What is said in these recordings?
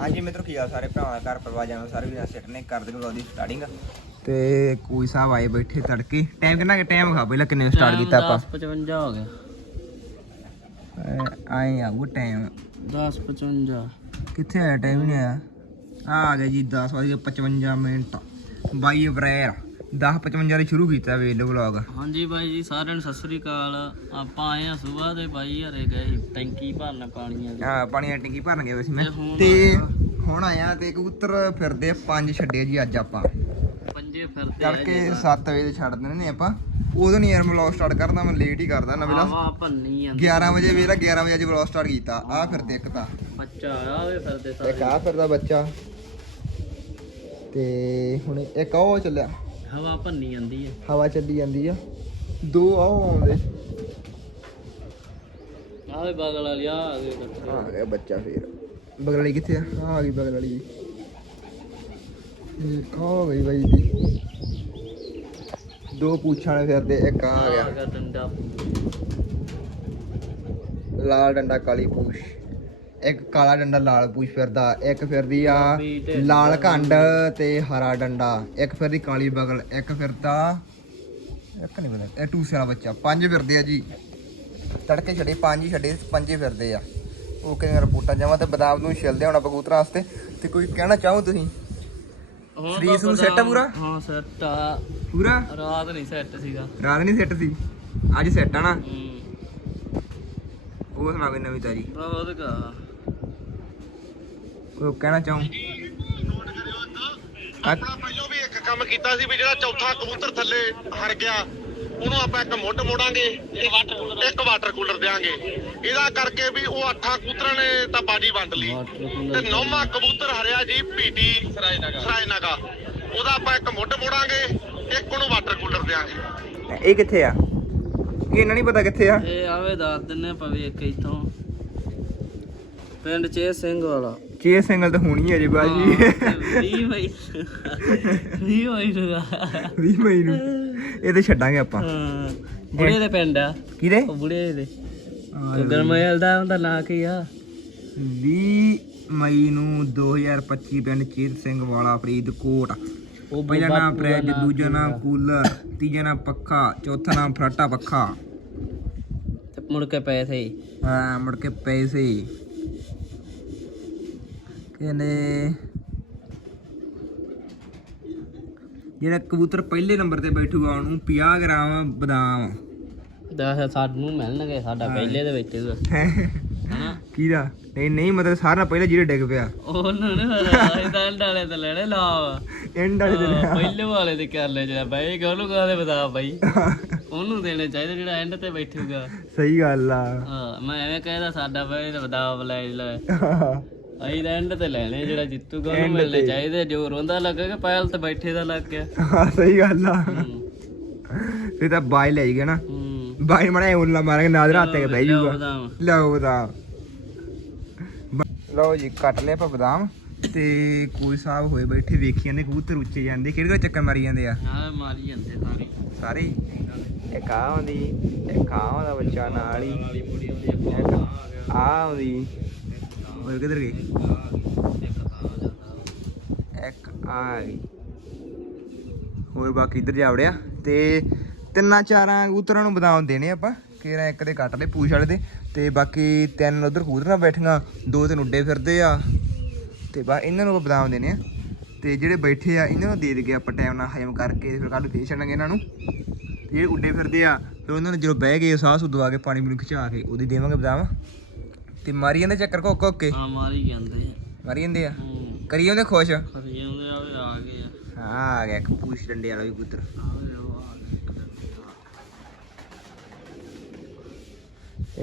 ਹਾਂਜੀ ਮਿੱਤਰੋ ਕੀ ਹਾਲ ਸਾਰੇ ਭਰਾਵਾਂ ਘਰ ਪਰਿਵਾਰ ਜਾਨੋ ਸਾਰੇ ਵੀ ਸੈਟ ਨੇ ਕਰ ਦੇ ਵਲੌਗ ਦੀ ਸਟਾਰਟਿੰਗ ਤੇ ਕੋਈ ਸਾਹਿਬ ਆਏ ਬੈਠੇ ਤੜਕੇ। ਟਾਈਮ ਕਿੰਨਾ ਕਿ ਟਾਈਮ ਖਾ ਪਹਿਲਾਂ ਕਿੰਨੇ ਸਟਾਰਟ ਕੀਤਾ ਆਪਾਂ। 55 ਹੋ ਗਿਆ ਆਏ ਆ ਉਹ ਟਾਈਮ 10:55 ਕਿੱਥੇ ਆਇਆ? ਟਾਈਮ ਨਹੀਂ ਆਇਆ। ਆ ਆ ਗਿਆ ਜੀ 10 ਵਜੇ 55 ਮਿੰਟ। 22 ਅਪ੍ਰੈਲ। 10:55 ਦੇ ਸ਼ੁਰੂ ਕੀਤਾ ਵੇਖ ਲਓ ਵਲੌਗ ਹਾਂਜੀ ਬਾਈ ਜੀ ਸਾਰਿਆਂ ਨੂੰ ਸਤਿ ਸ੍ਰੀ ਅਕਾਲ। ਆਪਾਂ ਆਏ ਆ ਸਵੇਰ ਦੇ ਬਾਈ ਹਰੇ ਗਏ ਸੀ ਟੈਂਕੀ ਭਰਨ ਪਾਣੀਆਂ ਦੀ। ਆ ਪਾਣੀ ਦੀ ਟੈਂਕੀ ਭਰਨ ਗਏ ਸੀ ਮੈਂ। ਤੇ ਹੁਣ ਤੇ ਹੁਣ ਆਇਆ ਤੇ ਕਬੂਤਰ ਫਿਰਦੇ ਪੰਜ ਛੱਡੇ ਜੀ ਅੱਜ ਆਪਾਂ। ਪੰਜੇ ਫਿਰਦੇ ਆ ਤੜਕੇ 7 ਵਜੇ ਛੱਡ ਦਿੰਦੇ ਨੇ ਆਪਾਂ। ਉਦੋਂ ਨਹੀਂ ਯਾਰ ਵਲੌਗ ਸਟਾਰਟ ਕਰਦਾ ਮੈਂ ਲੇਟ ਹੀ ਕਰਦਾ ਨਾ ਵੇਲਾ ਹਵਾ ਭੰਨੀ ਆ 11 ਵਜੇ ਵੇਲਾ 11 ਵਜੇ ਅੱਜ ਵਲੌਗ ਸਟਾਰਟ ਕੀਤਾ। ਆ ਫਿਰਦੇ ਇੱਕ ਤਾਂ। ਬੱਚਾ ਆਵੇ ਫਿਰਦੇ ਇੱਕ ਸਾਰੇ। ਆ ਫਿਰਦਾ ਬੱਚਾ। ਤੇ ਹੁਣ ਇੱਕ ਉਹ ਚੱਲਿਆ। ਹਵਾ ਭੰਨੀ ਜਾਂਦੀ ਹੈ ਹਵਾ ਚੱਲੀ ਜਾਂਦੀ ਆ। ਦੋ ਆਉਂਦੇ। ਆਵੇ ਬਗਲ ਵਾਲੀ ਆ ਆ ਗਏ ਇਕੱਠੇ। ਆ ਗਿਆ ਬੱਚਾ ਫੇਰ। ਬਗਲ ਵਾਲੀ ਕਿੱਥੇ ਆ? ਆ ਆ ਗਈ ਬਗਲ ਵਾਲੀ। ਇਹ ਆ ਗਈ ਬਾਈ ਦੀ ਦੋ ਪੁੱਛਾਂ ਵਾਲੇ ਫਿਰਦੇ ਇੱਕ ਆ ਆ ਗਿਆ। ਆ ਗਿਆ ਡੰਡਾ। ਲਾਲ ਡੰਡਾ ਕਾਲੀ ਪੂਛ। ਇੱਕ ਕਾਲਾ ਡੰਡਾ ਲਾਲ ਪੂਛ ਫਿਰਦਾ ਇੱਕ ਫਿਰਦੀ ਆ ਲਾਲ ਘੰਡ ਤੇ ਹਰਾ ਡੰਡਾ ਇੱਕ ਫਿਰਦੀ ਕਾਲੀ ਬਗਲ ਇੱਕ ਫਿਰਦਾ ਇੱਕ ਨਹੀਂ ਪਤਾ ਇਹ ਟੂਸੇ ਵਾਲਾ ਬੱਚਾ ਪੰਜ ਫਿਰਦੇ ਆ ਜੀ। ਤੜਕੇ ਛੱਡੇ ਪੰਜ ਹੀ ਛੱਡੇ ਪੰਜੇ ਫਿਰਦੇ ਆ। ਕਹਿੰਦੇ ਰਿਪੋਰਟਾਂ ਜਾਵਾਂ ਤੇ ਬਦਾਮ ਨੂੰ ਛਿਲਦੇ ਹੁਣ ਕਬੂਤਰਾਂ ਵਾਸਤੇ। ਤੇ ਕੋਈ ਕਹਿਣਾ ਚਾਹੋ ਤੁਸੀਂ? ਸਰੀਰ ਨੂੰ ਆ ਪੂਰਾ? ਹਾਂ ਸੈੱਟ ਆ। ਪੂਰਾ? ਰਾਤ ਨਹੀਂ ਸੈੱਟ ਸੀਗਾ। ਰਾਤ ਨਹੀਂ ਸੈੱਟ ਸੀ? ਅੱਜ ਸੈੱਟ ਆ ਨਾ? ਉਹ ਸੁਣਾ ਕੋਈ ਨਵੀਂ ਤਾਰੀ ਬਹੁਤ ਕਾ ਕੋਈ ਕਹਿਣਾ ਚਾਹੋ। ਪਹਿਲਾਂ ਵੀ ਇੱਕ ਕੰਮ ਕੀਤਾ ਸੀ ਵੀ ਜਿਹੜਾ ਚੌਥਾ ਕਬੂਤਰ ਥੱਲੇ ਹਰ ਗਿਆ ਉਹਨੂੰ ਆਪਾਂ ਇੱਕ ਮੁੱਢ ਮੋੜਾਂਗੇ ਇੱਕ ਵਾਟਰ ਕੂਲਰ ਦੇਾਂਗੇ ਇਹਦਾ ਕਰਕੇ ਵੀ ਉਹ ਅੱਠਾਂ ਕਬੂਤਰਾਂ ਨੇ ਤਾਂ ਬਾਜੀ ਵੰਡ ਲਈ। ਤੇ ਨੌਵਾਂ ਕਬੂਤਰ ਹਰਿਆ ਜੀ ਪੀਟੀ ਸਰਾਇਨਾਗਾ। ਉਹਦਾ ਆਪਾਂ ਇੱਕ ਮੁੱਢ ਮੋੜਾਂਗੇ ਇੱਕ ਉਹਨੂੰ ਵਾਟਰ ਕੂਲਰ ਦੇਾਂਗੇ ਇਹ ਕਿੱਥੇ ਆ? ਇਹ ਇਹਨਾਂ ਨਹੀਂ ਪਤਾ ਕਿੱਥੇ ਆ? ਇਹ ਆਵੇ ਦੱਸ ਦਿੰਨੇ ਪਵੇ ਇੱਕ ਇਥੋਂ। ਪਿੰਡ ਚੇ ਸਿੰਘ ਵਾਲਾ। ਚੇ ਸਿੰਗਲ ਤਾਂ ਹੋਣੀ ਹੈ ਜੀ ਬਾਜੀ। 20 ਮਈ 20 ਮਈ ਨੂੰ ਆ। 20 ਮਈ ਨੂੰ। ਇਹ ਤੇ ਛੱਡਾਂਗੇ ਆਪਾਂ। ਹਾਂ ਬੁੜੇ ਦੇ ਪਿੰਡ ਆ। ਕਿਹਦੇ? ਉਹ ਬੁੜੇ ਦੇ। ਗਰਮੇਲ ਦਾ ਉਹਦਾ ਨਾਂ ਕੀ ਆ। 20 ਮਈ ਨੂੰ 2025 ਪਿੰਡ ਚੇਤ ਸਿੰਘ ਵਾਲਾ ਫਰੀਦਕੋਟ। ਉਹ ਪਹਿਲਾ ਨਾਮ ਫਰਿੱਜ ਨਾਂ ਦੂਜਾ ਕੀ ਨਾਮ? ਕੂਲਰ ਤੀਜਾ ਨਾਮ ਪੱਖਾ ਚੌਥਾ ਨਾਮ ਫਰਾਟਾ ਪੱਖਾ। ਤੇ ਮੁੜ ਕੇ ਪਏ ਥੇ ਆ ਮੁੜ ਕੇ ਪੈਸੇ। ਕਹਿੰਦੇ ਜਿਹੜਾ ਕਬੂਤਰ ਪਹਿਲੇ ਨੰਬਰ ਤੇ ਬੈਠੂਗਾ ਉਹਨੂੰ 50 ਗ੍ਰਾਮ ਬਦਾਮ। ਦੱਸ ਸਾਨੂੰ ਮਿਲਣਗੇ ਸਾਡਾ ਪਹਿਲੇ ਦੇ ਵਿੱਚ। ਹਨਾ ਕਿਹਦਾ? ਨਹੀਂ ਨਹੀਂ ਮਤਲਬ ਸਾਰਾ ਪਹਿਲਾਂ ਜਿਹੜੇ ਡਿੱਗ ਪਿਆ। ਉਹਨੂੰ ਨਾ ਇਹਦਾ ਡਾਲੇ ਤੇ ਲੈਣੇ ਲਾਵਾ ਐਂਡ ਵਾਲੇ ਹਾਂ, ਪਹਿਲੇ ਵਾਲੇ ਤੇ ਕਰ ਲੈ ਜਿਹੜਾ ਬਾਈ ਉਹਨੂੰ ਕਾਹਦੇ ਬਤਾ ਬਾਈ? ਉਹਨੂੰ ਦੇਣੇ ਚਾਹੀਦੇ ਜਿਹੜਾ ਐਂਡ ਤੇ ਬੈਠੂਗਾ। ਸਹੀ ਗੱਲ ਆ। ਹਾਂ ਮੈਂ ਐਵੇਂ ਕਹਿੰਦਾ ਸਾਡਾ ਬਾਈ ਤਾਂ ਲੈ ਲੈ। ਅਸੀਂ ਤਾਂ ਐਂਡ ਤੇ ਲੈਣੇ ਜਿਹੜਾ ਜਿੱਤੂਗਾ ਉਹਨੂੰ End ਮਿਲਣੇ ਤੇ। ਚਾਹੀਦੇ ਜੋ ਰੋਂਦਾ ਲੱਗੇਗਾ ਪਹਿਲ ਤੇ ਬੈਠੇ ਦਾ ਲੱਗ ਗਿਆ। ਹਾਂ ਸਹੀ ਗੱਲ ਆ। ਹੂੰ। ਫਿਰ ਤਾਂ ਬਾਈ ਲੈ ਜਾਈਏ ਨਾ। ਹੂੰ। ਬਾਈ ਮੜਾ ਉਲਾ ਮਾਰਾਂਗੇ ਨਾਲ ਰਾਤ ਤੇ ਬਹਿ ਲਿਆਓ ਜਾਊਗਾ। ਬਦਾਮ। ਲਓ ਬਦਾਮ। ਬ- ਲਓ ਜੀ ਕੱਟ ਲਿਆ ਆਪਾਂ ਬਦਾਮ। ਤੇ ਕੋਈ ਸਾਹਿਬ ਹੋਏ ਬੈਠੇ ਵੇਖੀ ਜਾਂਦੇ ਕਬੂਤਰ ਉੱਚੇ ਜਾਂਦੇ। ਕਿਹੜੇ ਕਿਹੜੇ ਚੱਕਰ ਮਾਰੀ ਜਾਂਦੇ ਆ? ਹਾਂ ਮਾਰੀ ਜਾਂਦੇ ਸਾਰੇ। ਸਾਰੇ? ਇੱਕ ਆ ਆਉਂਦੀ ਇੱਕ ਆ ਆਉਂਦਾ ਬੱਚਾ ਨਾਲ ਹੀ। ਵਾਲੀ ਮੁੜੀ ਆਉਂਦੀ ਆ ਆ ਗਿਆ। ਆ ਆਉਂਦੀ। ਹੋਰ ਕਿੱਧਰ ਗਈ? ਇੱਕ ਆ ਗਈ ਹੋਰ ਬਾਕੀ ਇੱਧਰ ਜਾ ਵੜਿਆ ਤੇ ਤਿੰਨਾਂ ਚਾਰਾਂ ਕਬੂਤਰਾਂ ਨੂੰ ਬਦਾਮ ਦੇਣੇ ਆਪਾਂ। ਕਿਹੜਾ ਇੱਕ ਦੇ ਕੱਟ ਲਏ ਪੂਛ ਵਾਲੇ ਦੇ ਤੇ ਬਾਕੀ ਤਿੰਨ ਉਧਰ ਕਬੂਤਰਾਂ ਬੈਠੀਆਂ, ਦੋ ਤਿੰਨ ਉੱਡੇ ਫਿਰਦੇ ਆ। ਤੇ ਬਾ ਇਹਨਾਂ ਨੂੰ ਆਪਾਂ ਬਦਾਮ ਦੇਣੇ ਆ। ਤੇ ਜਿਹੜੇ ਬੈਠੇ ਆ, ਇਹਨਾਂ ਨੂੰ ਦੇ ਦੇ ਕੇ ਆਪਾਂ ਟਾਈਮ ਨਾਲ ਹਜਮ ਕਰਕੇ ਫਿਰ ਕੱਢ ਫੇਰ ਛੱਡਾਂਗੇ ਇਹਨਾਂ ਨੂੰ। ਤੇ ਜਿਹੜੇ ਉੱਡੇ ਫਿਰਦੇ ਆ, ਫਿਰ ਉਹਨਾਂ ਨੂੰ ਜਦੋਂ ਬਹਿ ਗਏ ਸਾਹ ਸੁ ਦਵਾ ਕੇ ਪਾਣੀ ਪੂਣੀ ਖਿਚਾ ਕੇ ਉਹਦੀ ਦੇਵਾਂਗੇ ਬਦਾਮ। ਤੇ ਮਾਰੀ ਜਾਂਦੇ ਚੱਕਰ ਕੋਕ ਓਕੇ ਹਾਂ ਮਾਰੀ ਜਾਂਦੇ ਮਾਰੀ ਜਾਂਦੇ ਆ? ਹੂੰ। ਕਰੀ ਜਾਂਦੇ ਖੁਸ਼? ਹਰੀ ਜਾਂਦੇ ਆਵੇ ਆ ਗਏ ਆ। ਹਾਂ ਆ ਗਿਆ ਇੱਕ ਪੂਛ ਡੰਡੇ ਵਾਲਾ ਵੀ ਕਬੂਤਰ। ਆਵੇ ਉਹ ਆ ਗਏ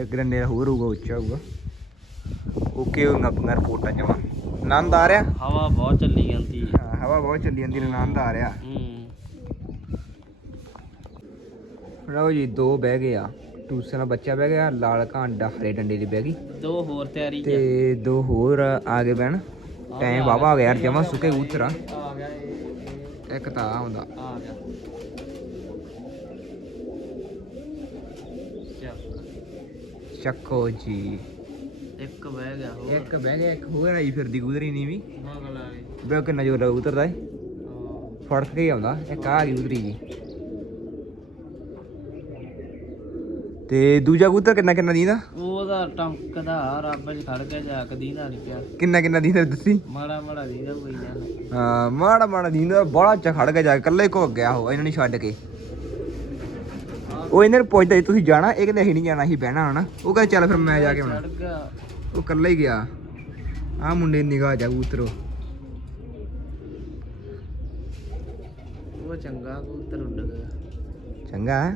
ਇੱਕ ਡੰਡੇ ਦਾ ਹੋਰ ਹੋਊਗਾ ਉੱਚਾ ਹੋਊਗਾ। ਓਕੇ ਹੋਊਗਾ ਪੰਗਾ ਰਿਪੋਰਟਾਂ ਜਮਾ ਆਨੰਦ ਆ ਰਿਹਾ? ਹਵਾ ਬਹੁਤ ਚੱਲੀ ਜਾਂਦੀ ਹੈ ਹਾਂ ਹਵਾ ਬਹੁਤ ਚੱਲੀ ਜਾਂਦੀ ਆਨੰਦ ਆ ਰਿਹਾ। ਹੂੰ। ਲਓ ਜੀ ਦੋ ਬਹਿ ਗਏ ਆ। ਟੂਸੇ ਨਾਲ ਬੱਚਾ ਬਹਿ ਗਿਆ ਲਾਲ ਘਾਂਡਾ ਹਰੇ ਡੰਡੇ ਦੀ ਬਹਿ ਗਈ। ਦੋ ਹੋਰ ਤਿਆਰੀ ਚ ਤੇ ਦੋ ਹੋਰ ਆ ਗਏ ਬਹਿਣ ਟਾਈਮ ਵਾਵਾ ਆ ਗਿਆ ਯਾਰ ਜਮਾ ਸੁੱਕੇ ਕਬੂਤਰ ਆ। ਗਿਆ ਇਹ। ਇੱਕ ਤਾਂ ਆ ਹੁੰਦਾ। ਆ ਗਿਆ। ਚੱਲ। ਚੱਕੋ ਜੀ। ਇੱਕ ਬਹਿ ਗਿਆ ਹੋਰ। ਇੱਕ ਬਹਿ ਗਿਆ ਇੱਕ ਹੋਰ ਆਈ ਫਿਰਦੀ ਕਬੂਤਰੀ ਨਹੀਂ ਵੀ ਮਗਲ ਆ ਗਈ। ਬੇ ਕਿੰਨਾ ਜੋਰ ਉਤਰਦਾ ਏ ਹਾਂ। ਫੜ ਕੇ ਹੀ ਆਉਂਦਾ ਇੱਕ ਆ ਗਈ ਕਬੂਤਰੀ ਜੀ। ਤੇ ਦੂਜਾ ਕਬੂਤਰ ਕਿੰਨਾ ਕਿੰਨਾ ਦੀਂਦਾ? ਉਹਦਾ ਟੰਕਦਾ ਰੱਬ ਚ ਖੜ ਕੇ ਜਾ ਕਦੀ ਨਾ ਨਹੀਂ ਪਿਆ। ਕਿੰਨਾ ਕਿੰਨਾ ਦੀਂਦਾ ਦੱਸੀ? ਮਾੜਾ ਮਾੜਾ ਦੀਦਾ ਕੋਈ ਜਾਨ ਹਾਂ ਮਾੜਾ ਮਾੜਾ ਦੀਂਦਾ ਬੜਾ ਚ ਖੜ ਕੇ ਜਾ ਕੇ ਇਕੱਲੇ ਕੋ ਗਿਆ ਉਹ ਇਹਨਾਂ ਨੂੰ ਛੱਡ ਕੇ। ਉਹ ਇਹਨਾਂ ਨੂੰ ਪੁੱਛਦਾ ਸੀ, ਤੁਸੀਂ ਜਾਣਾ ਇਹ ਕਹਿੰਦੇ ਅਸੀਂ ਨਹੀਂ ਜਾਣਾ ਅਸੀਂ ਬਹਿਣਾ ਹਣਾ ਉਹ ਕਹਿੰਦਾ ਚੱਲ ਫਿਰ ਮੈਂ ਜਾ ਕੇ ਆਉਣਾ। ਗਿਆ। ਉਹ ਇਕੱਲਾ ਹੀ ਗਿਆ। ਆ ਮੁੰਡੇ ਦੀ ਨਿਗਾਹ ਜਾ ਕਬੂਤਰੋ ਉਹ। ਚੰਗਾ ਕਬੂਤਰ ਉੱਡ ਗਿਆ। ਚੰਗਾ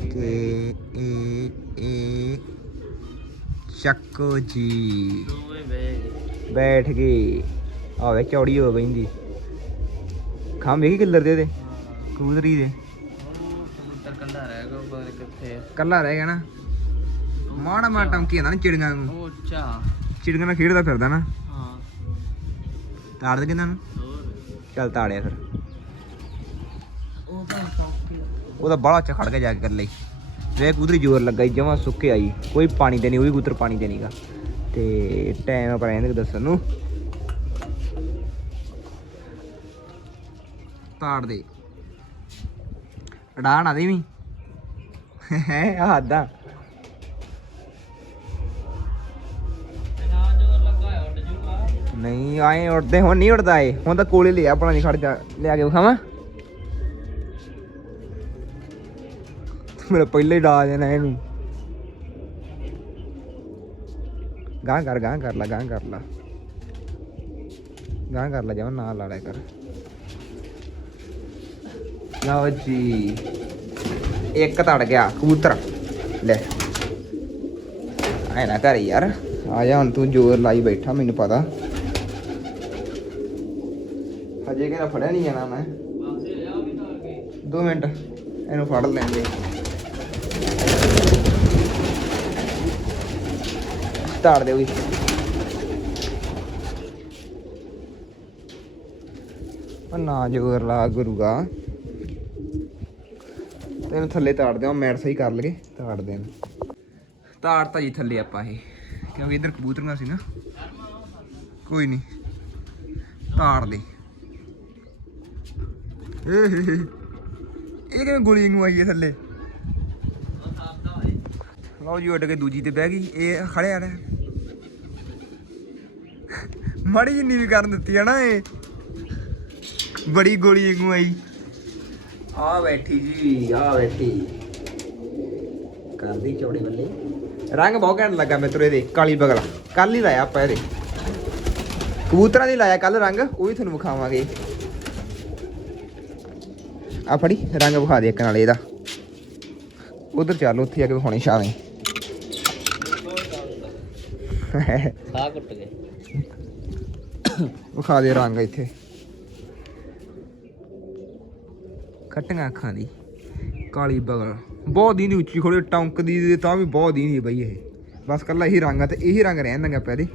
ਵੀ ਤੇ ਇਹ ਚੱਕੋ ਜੀ। ਬੈਠ ਗਏ। ਆਵੇ ਚੌੜੀ ਹੋ ਬੈਂਦੀ ਖਾਂ ਵੇਖੀ ਕਿੱਲਰ ਦੇ ਉਹਦੇ? ਕਬੂਤਰੀ ਦੇ? ਉਹ ਰਹਿ ਗਿਆ ਪਤਾ ਕਿੱਥੇ ਕੱਲਾ ਰਹਿ ਗਿਆ ਨਾ। ਮਾੜਾ ਮਾੜਾ ਟਮਕੀ ਜਾਂਦਾ ਨਾ ਚਿੜੀਆਂ ਨੂੰ। ਉਹ ਚਾ ਚਿੜੀਆਂ ਨਾਲ ਖੇਡਦਾ ਫਿਰਦਾ ਨਾ। ਹਾਂ ਤਾੜ ਦੇ ਕਿੰਨਾਂ ਨੂੰ? ਚੱਲ ਤਾੜਿਆ ਫਿਰ। ਉਹ ਤਾਂ ਉਹਦਾ ਬਾਹਲਾ ਚ ਖੜ ਕੇ ਜਾ ਕੇ ਕਰ ਲਈ। ਵੇ ਕਬੂਤਰੀ ਜ਼ੋਰ ਲੱਗਾ ਜਮਾ ਸੁੱਕੇ ਆਈ ਕੋਈ ਪਾਣੀ ਤੇ ਨਹੀਂ ਉਹ ਵੀ ਕਬੂਤਰ ਪਾਣੀ ਤੇ ਨਹੀਂਗਾ ਤੇ ਟਾਈਮ ਆਪਾਂ ਰਹਿੰਦੇ ਦੱਸਣ ਨੂੰ। ਤਾੜ ਦੇ। ਅੜਾ ਨਾ ਦੇਵੀਂ। ਹੈ ਆਦਾ ਨਾ ਨਹੀਂ, ਆਏ ਉੱਡਦੇ ਹੁਣ, ਨਹੀਂ ਉੱਡਦਾ ਏ ਹੁਣ ਤਾਂ ਕੋਲੇ ਲਿਆ, ਆਪਣਾ ਨਹੀਂ ਖੜ ਜਾ, ਲਿਆ ਕੇ ਵਿਖਾਵਾਂ। ਮੇਰਾ ਪਹਿਲੇ ਹੀ ਡਾ ਦੇਣਾ ਇਹਨੂੰ। ਗਾਂ ਕਰ ਗਾਂ ਕਰ ਲਾ ਗਾਂ ਕਰ ਲਾ। ਗਾਂ ਕਰ ਲਾ ਜਾਵਾਂ ਨਾ ਲੜਿਆ ਕਰ। ਲਓ ਜੀ। ਇੱਕ ਤੜ ਗਿਆ, ਕਬੂਤਰ। ਲੈ। ਐ ਨਾ ਕਰ ਯਾਰ। ਆ ਜਾ, ਹੁਣ ਤੂੰ ਜ਼ੋਰ ਲਾਈ ਬੈਠਾ, ਮੈਨੂੰ ਪਤਾ। ਹਜੇ ਕਿਹੜਾ ਫੜਿਆ ਨਹੀਂ ਜਾਣਾ ਮੈਂ। ਵਾਪਸੇ 2 ਮਿੰਟ, ਇਹਨੂੰ ਫੜ ਲੈਂਦੇ। ਤਾੜ ਦੇ ਵੀ ਨਾ ਜੋਰ ਲਾ ਗੁਰੂਗਾ ਤੈਨੂੰ ਥੱਲੇ ਤਾੜ ਦਿਆਂ ਮੈਟ ਸਹੀ ਕਰ ਲਗੇ ਤਾੜ ਦੇ ਤਾੜਤਾ ਜੀ ਥੱਲੇ ਆਪਾਂ ਇਹ, ਕਿਉਂਕਿ ਇੱਧਰ ਕਬੂਤਰੀਆਂ ਸੀ ਨਾ। ਕੋਈ ਨਹੀਂ, ਤਾੜ ਦੇ। ਇਹ ਕਿਵੇਂ ਗੋਲੀ ਨੂੰ ਆਈ ਹੈ ਥੱਲੇ? ਲਓ ਜੀ, ਉੱਡ ਕੇ ਦੂਜੀ ਤੇ ਬਹਿ ਗਈ। ਇਹ ਖੜਿਆ ਰਿਹਾ। ਮਾੜੀ ਜਿੰਨੀ ਵੀ ਕਰਨ ਦਿੱਤੀ ਹੈ ਨਾ ਇਹ। ਬੜੀ ਗੋਲੀ ਵਾਂਗੂ ਆਈ। ਆ ਬੈਠੀ ਜੀ ਆ ਬੈਠੀ। ਕਰਦੀ ਚੌੜੇ ਬੱਲੇ। ਰੰਗ ਬਹੁਤ ਘੈਂਟ ਲੱਗਾ ਮੈਨੂੰ ਇਹਦੇ, ਕਾਲੀ ਬਗਲਾ। ਕੱਲ ਹੀ ਲਾਇਆ ਆਪਾਂ ਇਹਦੇ। ਕਬੂਤਰਾਂ ਦੀ ਲਾਇਆ ਕੱਲ ਰੰਗ, ਉਹ ਵੀ ਤੁਹਾਨੂੰ ਵਿਖਾਵਾਂਗੇ। ਆ ਫੜੀ, ਰੰਗ ਵਿਖਾ ਦੇ ਇੱਕ ਨਾਲ ਇਹਦਾ। ਉਧਰ ਚੱਲ, ਉੱਥੇ ਜਾ ਕੇ ਵਿਖਾਉਣੀ ਛਾਵੇਂ ਸਾਹ ਕੁੱਟ ਗਏ। ਵਿਖਾ ਦੇ ਰੰਗ ਇੱਥੇ। ਖੱਟੀਆਂ ਅੱਖਾਂ ਦੀ। ਕਾਲੀ ਬਗਲ। ਬਹੁਤ ਦੀ ਉੱਚੀ ਖੋੜੇ ਟੌਂਕ ਦੀ ਤੇ ਤਾਂ ਵੀ ਬਹੁਤ ਦੀ ਨਹੀਂ ਬਈ ਇਹ। ਬਸ ਕੱਲਾ ਇਹੀ ਰੰਗ ਆ ਤੇ ਇਹੀ ਰੰਗ ਰਹਿਣ ਦਾਂਗਾ ਪੈਦੇ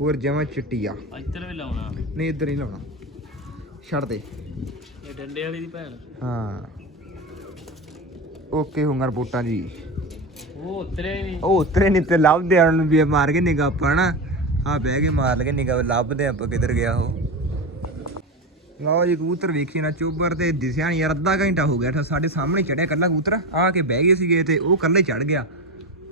ਹੋਰ ਜਮਾਂ ਚਿੱਟੀ ਆ ਇੱਧਰ ਵੀ ਲਾਉਣਾ। ਨਹੀਂ ਇੱਧਰ ਨਹੀਂ ਲਾਉਣਾ। ਛੱਡ ਦੇ। ਇਹ ਡੰਡੇ ਵਾਲੀ ਦੀ ਭੈਣ। ਹਾਂ। ਓਕੇ ਹੁੰਗਰ ਬੋਟਾਂ ਜੀ। ਉਹ ਉਤਰੇ ਨਹੀਂ ਉਹ ਉਤਰੇ ਨਹੀਂ ਤੇ ਲੱਭਦੇ ਆ ਉਹਨੂੰ ਵੀ ਮਾਰ ਕੇ ਨਿਗਾਹ ਪਾਣਾ ਆ ਬਹਿ ਕੇ ਮਾਰ ਲਗੇ ਨਿਗਾਹ ਲੱਭਦੇ ਆਪਾਂ ਕਿੱਧਰ ਗਿਆ ਉਹ। ਲਓ ਜੀ ਕਬੂਤਰ ਵੇਖੀ ਨਾ ਚੋਬਰ ਤੇ ਦਿਸਿਆ ਨਹੀਂ ਯਾਰ ਅੱਧਾ ਘੰਟਾ ਹੋ ਗਿਆ ਸਾਡੇ ਸਾਹਮਣੇ ਚੜਿਆ ਕੱਲਾ ਕਬੂਤਰ। ਆ ਕੇ ਬਹਿ ਗਏ ਸੀਗੇ ਤੇ ਉਹ ਕੱਲੇ ਚੜ ਗਿਆ।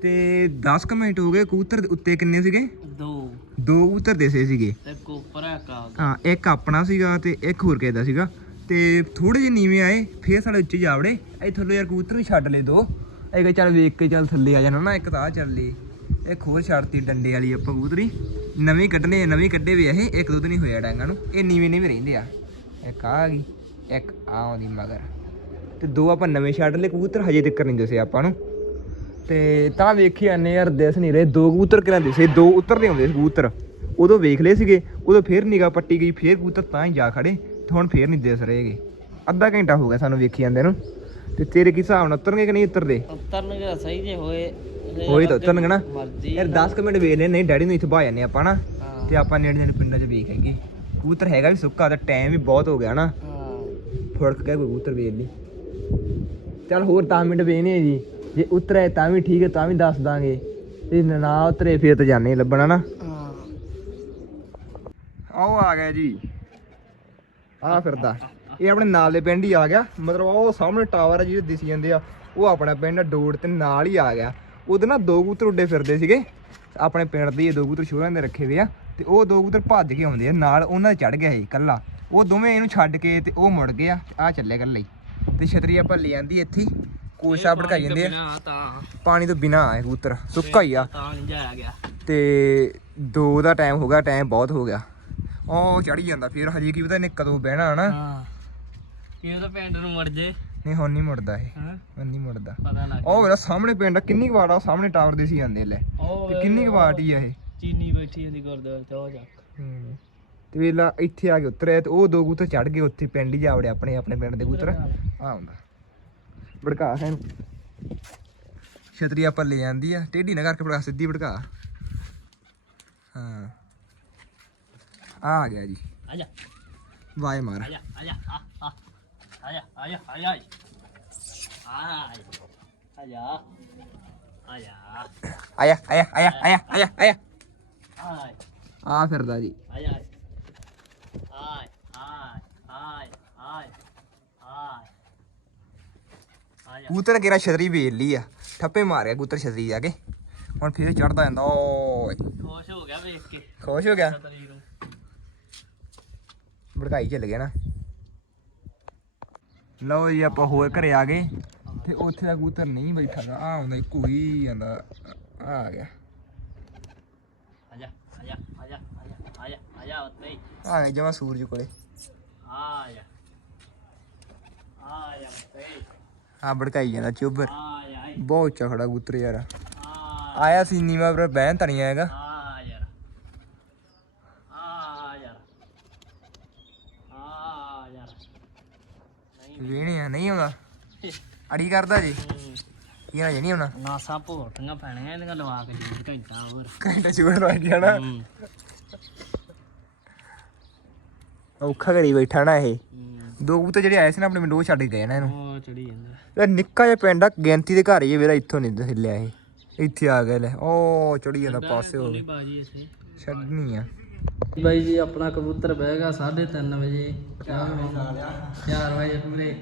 ਤੇ 10 ਕੁ ਮਿੰਟ ਹੋ ਗਏ ਕਬੂਤਰ ਉੱਤੇ ਕਿੰਨੇ ਸੀਗੇ? ਦੋ। ਦੋ ਕਬੂਤਰ ਦਿਸੇ ਸੀਗੇ। ਇੱਕ ਉੱਪਰ ਹੈ ਕਾ ਹਾਂ ਇੱਕ ਆਪਣਾ ਸੀਗਾ ਤੇ ਇੱਕ ਹੋਰ ਕਿਸੇ ਦਾ ਸੀਗਾ। ਤੇ ਥੋੜੇ ਜਿਹੇ ਨੀਵੇਂ ਆਏ ਫੇਰ ਸਾਡੇ ਉੱਚੇ ਜਾਵੜੇ। ਇਹ ਥੱਲੇ ਯਾਰ ਕਬੂਤਰ ਵੀ ਛੱਡ ਲਏ ਦੋ। ਇਹ ਕਿ ਚੱਲ ਵੇਖ ਕੇ ਚੱਲ ਥੱਲੇ ਆ ਜਾਣਾ ਨਾ, ਇੱਕ ਤਾਂ ਆ ਚੱਲ ਲਈ ਇੱਕ ਹੋਰ ਛੱਡਤੀ ਡੰਡੇ ਵਾਲੀ ਆਪਾਂ ਕਬੂਤਰੀ। ਨਵੀਂ ਕੱਢਨੇ ਨਵੀਂ ਕੱਢੇ ਵੀ ਇਹ, ਇੱਕ ਦੁੱਧ ਨਹੀਂ ਹੋਇਆ ਡਾਂਗਾ ਨੂੰ। ਇਹ ਨੀਵੇਂ ਨੀਵੇਂ ਰਹਿੰਦੇ ਆ। ਇੱਕ ਆ ਗਈ, ਇੱਕ ਆ ਆਉਂਦੀ ਮਗਰ। ਤੇ ਦੋ ਆਪਾਂ ਨਵੇਂ ਛੱਡ ਲਏ, ਕਬੂਤਰ ਹਜੇ ਤੱਕ ਨਹੀਂ ਦਿਸੇ ਆਪਾਂ ਨੂੰ। ਤੇ ਤਾਂ ਵੇਖੀ ਜਾਂਦੇ ਯਾਰ, ਦਿਸ ਨਹੀਂ ਰਹੇ। ਦੋ ਕਬੂਤਰ ਕਿਹਨਾਂ ਦਿਸੇ? ਦੋ ਉਤਰਦੇ ਆਉਂਦੇ ਸੀ ਕਬੂਤਰ। ਉਦੋਂ ਵੇਖ ਲਏ ਸੀਗੇ, ਉਦੋਂ ਫੇਰ ਨਿਗਾਹ ਪੱਟੀ ਗਈ, ਫੇਰ ਕਬੂਤਰ ਤਾਂ ਹੀ ਜਾ ਖੜੇ। ਤੇ ਹੁਣ ਫੇਰ ਨਹੀਂ ਦਿਸ ਰਹੇਗੇ ਅੱਧਾ ਘੰਟਾ ਹੋ ਗਿਆ ਸਾਨੂੰ ਵੇਖੀ ਜਾਂਦੇ ਨੂੰ। ਤੇ ਤੇਰੇ ਕੀ ਹਿਸਾਬ ਨਾਲ ਉਤਰਨਗੇ ਕਿ ਨਹੀਂ ਉਤਰਦੇ? ਉਤਰਨਗੇ ਸਹੀ ਜੇ ਹੋਏ। ਜੇ ਹੋਈ ਤਾਂ ਉਤਰਨਗੇ ਨਾ। ਮਰਜ਼ੀ ਯਾਰ 10 ਕੁ ਮਿੰਟ ਵੇਖ ਲੈ ਨਹੀਂ ਡੈਡੀ ਨੂੰ ਇੱਥੇ ਬਾ ਜਾਂਦੇ ਆਪਾਂ ਨਾ। ਹਾਂ। ਤੇ ਆਪਾਂ ਨੇੜੇ ਨੇੜੇ ਪਿੰਡਾਂ 'ਚ ਵੇਖ ਆਈਏ। ਕਬੂਤਰ ਹੈਗਾ ਵੀ ਸੁੱਕਾ ਤੇ ਟਾਈਮ ਵੀ ਬਹੁਤ ਹੋ ਗਿਆ ਨਾ। ਹਾਂ। ਫੜਕ ਗਿਆ ਕੋਈ ਕਬੂਤਰ ਵੇਖ ਲਈ ਚੱਲ ਹੋਰ 10 ਮਿੰਟ ਵੇਖਨੇ ਜੀ। ਜੇ ਉਤਰੇ ਤਾਂ ਵੀ ਠੀਕ ਹੈ ਤਾਂ ਵੀ ਦੱਸ ਦਾਂਗੇ। ਤੇ ਨਾ ਉਤਰੇ ਫੇਰ ਤਾਂ ਜਾਣੇ ਲੱਭਣਾ ਨਾ। ਹਾਂ। ਆਓ ਆ ਗਿਆ ਜੀ। ਆ ਫਿਰਦਾ। ਇਹ ਆਪਣੇ ਨਾਲ ਦੇ ਪਿੰਡ ਹੀ ਆ ਗਿਆ। ਮਤਲਬ ਉਹ ਸਾਹਮਣੇ ਟਾਵਰ ਆ ਜਿਹੜੇ ਦਿਸ ਜਾਂਦੇ ਆ। ਉਹ ਆਪਣਾ ਪਿੰਡ ਡੋੜ ਤੇ ਨਾਲ ਹੀ ਆ ਗਿਆ। ਉਹਦੇ ਨਾਲ ਦੋ ਕਬੂਤਰ ਉੱਡੇ ਫਿਰਦੇ ਸੀਗੇ। ਆਪਣੇ ਪਿੰਡ ਦੇ ਹੀ ਇਹ ਦੋ ਕਬੂਤਰ ਸ਼ੋਰਾਂ ਦੇ ਰੱਖੇ ਹੋਏ ਆ। ਤੇ ਉਹ ਦੋ ਕਬੂਤਰ ਭੱਜ ਕੇ ਆਉਂਦੇ ਆ। ਨਾਲ ਉਹਨਾਂ ਚੜ ਗਿਆ ਸੀ ਇਕੱਲਾ। ਉਹ ਦੋਵੇਂ ਇਹਨੂੰ ਛੱਡ ਕੇ ਤੇ ਉਹ ਮੁੜ ਗਿਆ ਆ। ਚੱਲੇ ਇਕੱਲੇ ਹੀ। ਤੇ ਛਤਰੀ ਆਪਾਂ ਲੈ ਜਾਂਦੀ ਇੱਥੇ। ਹੀ ਕੋਸ਼ਾ ਭੜਕਾਈ ਜਾਂਦੇ ਆ। ਪਾਣੀ ਤੋਂ ਬਿਨਾ ਆ ਇਹ ਕਬੂਤਰ। ਸੁੱਕਾ ਹੀ ਆ। ਤਾਂ ਨਹੀਂ ਜਾਇਆ ਗਿਆ। ਤੇ 2 ਦਾ ਟਾਈਮ ਹੋ ਗਿਆ। ਟਾਈਮ ਬਹੁਤ ਹੋ ਗਿਆ। ਉਹ ਚੜੀ ਜਾਂਦਾ। ਫਿਰ ਹਜੇ ਕੀ ਪਤਾ ਇਹਨੇ ਕਦੋਂ ਬਹਿਣਾ ਹਨਾ? ਪਿੰਡ ਨੂੰ ਜੇ? ਨਹੀਂ ਹੁਣ ਨਹੀਂ ਮੁੜਦਾ ਇਹ। ਹਾਂ? ਹੁਣ ਨਹੀਂ ਮੁੜਦਾ। ਪਤਾ ਲੱਗ ਉਹ ਮੇਰਾ ਸਾਹਮਣੇ ਪਿੰਡ ਆ, ਕਿੰਨੀ ਕੁ ਵਾਰ ਆ ਉਹ ਸਾਹਮਣੇ ਟਾਵਰ ਦੇ ਸੀ ਜਾਂਦੇ ਲੈ। ਉਹ ਤੇ ਕਿੰਨੀ ਕੁ ਹੀ ਆ ਇਹ? ਚੀਨੀ ਬੈਠੀ ਹੁੰਦੀ ਗੁਰਦੁਆਰੇ ਤੇ ਉਹ ਹੂੰ। ਤੇ ਵੇਲਾ ਇੱਥੇ ਆ ਕੇ ਉਤਰਿਆ ਤੇ ਉਹ ਦੋ ਕਬੂਤਰ ਚੜ ਗਏ ਉੱਥੇ ਪਿੰਡ ਹੀ ਜਾ ਆਪਣੇ ਆਪਣੇ ਪਿੰਡ ਦੇ ਕਬੂਤਰ। ਆ ਹੁੰਦਾ। ਭੜਕਾ ਹੈ ਛਤਰੀ ਆਪਾਂ ਲੈ ਜਾਂਦੀ ਆ। ਟੇਢੀ ਨਾ ਕਰਕੇ ਭੜਕਾ ਸਿੱਧੀ ਭੜਕਾ। ਹਾਂ। ਆ ਗਿਆ ਜੀ। ਆ ਜਾ। ਵਾਏ ਮਾਰ। ਆ ਜਾ ਆ ਜਾ ਆ ਆ। ਆਇਆ ਆਇਆ ਆਇਆ ਆਇਆ ਆਇਆ ਆਇਆ ਆ ਫਿਰਦਾ ਜੀ ਕਬੂਤਰ ਕਿਹੜਾ ਛਤਰੀ ਵੇਚ ਲਈ ਆ ਠੱਪੇ ਮਾਰਿਆ ਕਬੂਤਰ ਛਤਰੀ ਜਾ ਕੇ ਹੁਣ ਫਿਰ ਚੜਦਾ ਜਾਂਦਾ ਓਏ ਖੁਸ਼ ਹੋ ਗਿਆ ਵੇਖ ਕੇ ਖੁਸ਼ ਹੋ ਗਿਆ ਭੜਕਾਈ ਚੱਲ ਗਿਆ ਨਾ लो जी आप होर घर आ गए तो उ नहीं बैठा था आ आई कोई सूरज को भड़काई जाता चुभर बहुत चौखड़ा कबूतर यार आया सीनी बहन तनिया है ਵੇਣੇ ਆ ਨਹੀਂ ਆਉਂਦਾ? ਅੜੀ ਕਰਦਾ ਜੀ। ਹੂੰ। ਕੀ ਨਾ ਨਹੀਂ ਆਉਣਾ ਨਾਸਾਂ ਭੋਟੀਆਂ ਪੈਣੀਆਂ ਇਹਨਾਂ ਲਵਾ ਕੇ ਜੀ ਘੰਟਾ ਹੋਰ। ਘੰਟਾ ਚੂੜ ਲੱਗ ਜਾਣਾ। ਔਖਾ ਘੜੀ ਬੈਠਾ ਨਾ ਇਹ। ਦੋ ਕਬੂਤਰ ਜਿਹੜੇ ਆਏ ਸੀ ਨਾ ਆਪਣੇ ਉਹ ਛੱਡ ਕੇ ਗਏ ਨਾ ਇਹਨੂੰ। ਉਹ ਚੜੀ ਜਾਂਦਾ। ਇਹ ਨਿੱਕਾ ਜਿਹਾ ਪਿੰਡ ਆ ਗਿਣਤੀ ਦੇ ਘਰ ਹੀ ਵੀਰਾ ਇੱਥੋਂ ਨਹੀਂ ਹਿੱਲਿਆ ਇਹ। ਇੱਥੇ ਆ ਗਏ ਲੈ ਉਹ ਚੜੀ ਜਾਂਦਾ ਪਾਸੇ ਹੋ ਇੱਥੇ। ਛੱਡਣੀ ਆ। ਬਾਈ ਜੀ ਆਪਣਾ ਕਬੂਤਰ ਬਹਿ ਗਿਆ 3:30 ਵਜੇ। 4 ਵਜੇ ਪੂਰੇ।